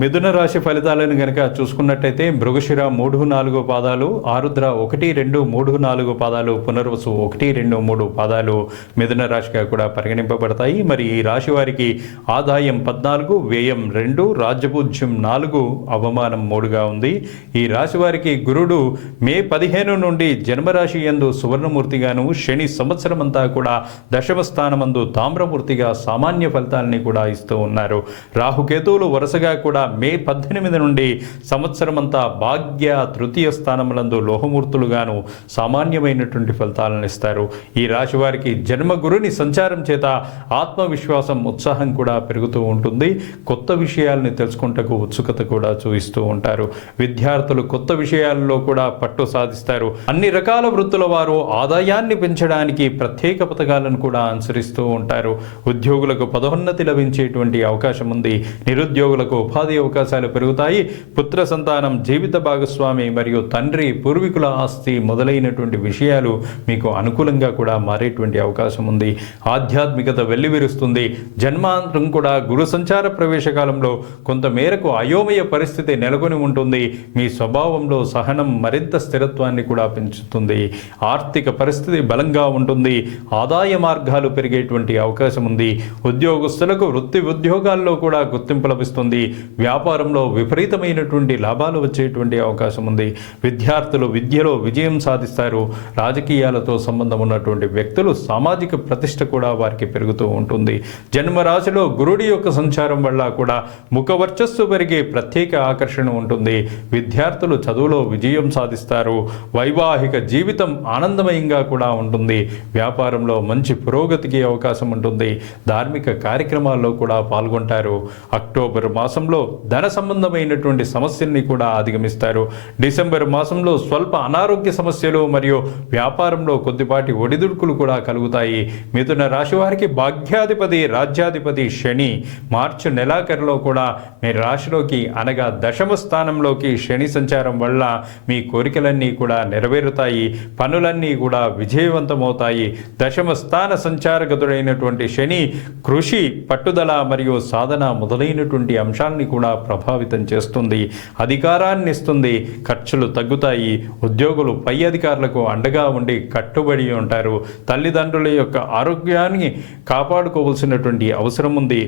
మిథున రాశి ఫలితాలను గనక చూసుకున్నట్టయితే మృగశిర 3-4 పాదాలు, ఆరుద్ర 1-2-3-4 పాదాలు, పునర్వసు 1-2-3 పాదాలు మిథున రాశిగా కూడా పరిగణింపబడతాయి. మరి ఈ రాశి వారికి ఆదాయం 14, వ్యయం 2, రాజ్యపూజ్యం 4, అవమానం 3గా ఉంది. ఈ రాశి వారికి గురుడు మే 15 నుండి జన్మరాశి యందు సువర్ణమూర్తిగాను, శని సంవత్సరం అంతా కూడా దశమ స్థానమందు తామ్రమూర్తిగా సామాన్య ఫలితాలని కూడా ఇస్తూ ఉన్నారు. రాహుకేతువులు వరుసగా కూడా మే 18 నుండి సంవత్సరమంతా భాగ్య తృతీయ స్థానములందు లోహమూర్తులుగాను సామాన్యమైనటువంటి ఫలితాలను ఇస్తారు. ఈ రాశి వారికి జన్మగురుని సంచారం చేత ఆత్మవిశ్వాసం, ఉత్సాహం కూడా పెరుగుతూ ఉంటుంది. కొత్త విషయాల్ని తెలుసుకుంటకు ఉత్సుకత కూడా చూపిస్తూ ఉంటారు. విద్యార్థులు కొత్త విషయాల్లో కూడా పట్టు సాధిస్తారు. అన్ని రకాల వృత్తుల వారు ఆదాయాన్ని పెంచడానికి ప్రత్యేక పథకాలను కూడా అనుసరిస్తూ ఉంటారు. ఉద్యోగులకు పదోన్నతి లభించేటువంటి అవకాశం ఉంది. నిరుద్యోగులకు ఉపాధి అవకాశాలు పెరుగుతాయి. పుత్ర సంతానం, జీవిత భాగస్వామి మరియు తండ్రి, పూర్వీకుల ఆస్తి మొదలైనటువంటి విషయాలు మీకు అనుకూలంగా కూడా మారేటువంటి అవకాశం ఉంది. ఆధ్యాత్మికత వెల్లివిరుస్తుంది. జన్మాంతరం కూడా గురు సంచార ప్రవేశ కాలంలో కొంత మేరకు అయోమయ పరిస్థితి నెలకొని ఉంటుంది. మీ స్వభావంలో సహనం మరింత స్థిరత్వాన్ని కూడా పెంచుతుంది. ఆర్థిక పరిస్థితి బలంగా ఉంటుంది. ఆదాయ మార్గాలు పెరిగేటువంటి అవకాశం ఉంది. ఉద్యోగస్తులకు వృత్తి ఉద్యోగాల్లో కూడా గుర్తింపు లభిస్తుంది. వ్యాపారంలో విపరీతమైనటువంటి లాభాలు వచ్చేటువంటి అవకాశం ఉంది. విద్యార్థులు విద్యలో విజయం సాధిస్తారు. రాజకీయాలతో సంబంధం ఉన్నటువంటి వ్యక్తులు సామాజిక ప్రతిష్ట కూడా వారికి పెరుగుతూ ఉంటుంది. జన్మరాశిలో గురుడి యొక్క సంచారం వల్ల కూడా ముఖ వర్చస్సు పెరిగే ప్రత్యేక ఆకర్షణ ఉంటుంది. విద్యార్థులు చదువులో విజయం సాధిస్తారు. వైవాహిక జీవితం ఆనందమయంగా కూడా ఉంటుంది. వ్యాపారంలో మంచి పురోగతికి అవకాశం ఉంటుంది. ధార్మిక కార్యక్రమాల్లో కూడా పాల్గొంటారు. అక్టోబర్ మాసంలో ధన సంబంధమైనటువంటి సమస్యల్ని కూడా అధిగమిస్తారు. డిసెంబర్ మాసంలో స్వల్ప అనారోగ్య సమస్యలు మరియు వ్యాపారంలో కొద్దిపాటి ఒడిదుడుకులు కూడా కలుగుతాయి. మిథున రాశి వారికి భాగ్యాధిపతి, రాజ్యాధిపతి శని మార్చి నెలాఖరులో కూడా మీ రాశిలోకి అనగా దశమ స్థానంలోకి శని సంచారం వల్ల మీ కోరికలన్నీ కూడా నెరవేరుతాయి. పనులన్నీ కూడా విజయవంతమవుతాయి. దశమ స్థాన సంచారగతుడైనటువంటి శని కృషి, పట్టుదల మరియు సాధన మొదలైనటువంటి అంశాలని కూడా ప్రభావితం చేస్తుంది. అధికారాన్ని ఇస్తుంది. ఖర్చులు తగ్గుతాయి. ఉద్యోగులు పై అధికారులకు అండగా ఉండి కట్టుబడి ఉంటారు. తల్లిదండ్రుల యొక్క ఆరోగ్యాన్ని కాపాడుకోవాల్సినటువంటి అవసరం ఉంది.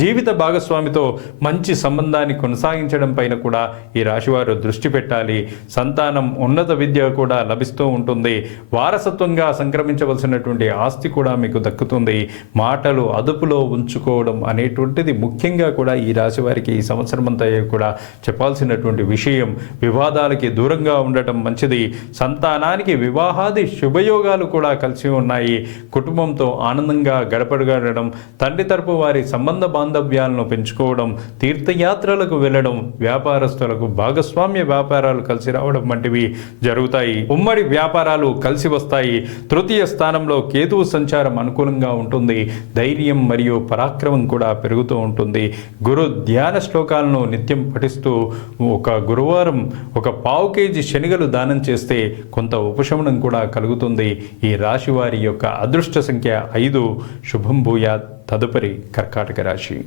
జీవిత భాగస్వామితో మంచి సంబంధాన్ని కొనసాగించడం పైన కూడా ఈ రాశివారు దృష్టి పెట్టాలి. సంతానం, ఉన్నత విద్య కూడా లభిస్తూ ఉంటుంది. వారసత్వంగా సంక్రమించవలసినటువంటి ఆస్తి కూడా మీకు దక్కుతుంది. మాటలు అదుపులో ఉంచుకోవడం అనేటువంటిది ముఖ్యంగా కూడా ఈ రాశి వారికి ఈ సంవత్సరం అంతా కూడా చెప్పాల్సినటువంటి విషయం. వివాదాలకి దూరంగా ఉండటం మంచిది. సంతానానికి వివాహాది శుభయోగాలు కూడా కలిసి ఉన్నాయి. కుటుంబంతో ఆనందంగా గడపగలగడం, తండ్రి తరపు వారి సంబంధ బాంధవ్యాలను పెంచుకోవడం, తీర్థయాత్రలకు వెళ్ళడం, వ్యాపారస్తులకు భాగస్వామ్య వ్యాపారాలు కలిసి రావడం వంటివి జరుగుతాయి. ఉమ్మడి వ్యాపారాలు కలిసి వస్తాయి. తృతీయ స్థానంలో కేతువు సంచారం అనుకూలంగా ఉంటుంది. ధైర్యం మరియు పరాక్రమం కూడా పెరుగుతూ ఉంటుంది. గురు ధ్యాన శ్లోకాలను నిత్యం పఠిస్తూ ఒక గురువారం ఒక పావు కేజీ శనగలు దానం చేస్తే కొంత ఉపశమనం కూడా కలుగుతుంది. ఈ రాశి వారి యొక్క అదృష్ట సంఖ్య 5. శుభం భూయాత్. తదుపరి కర్కాటక రాశి.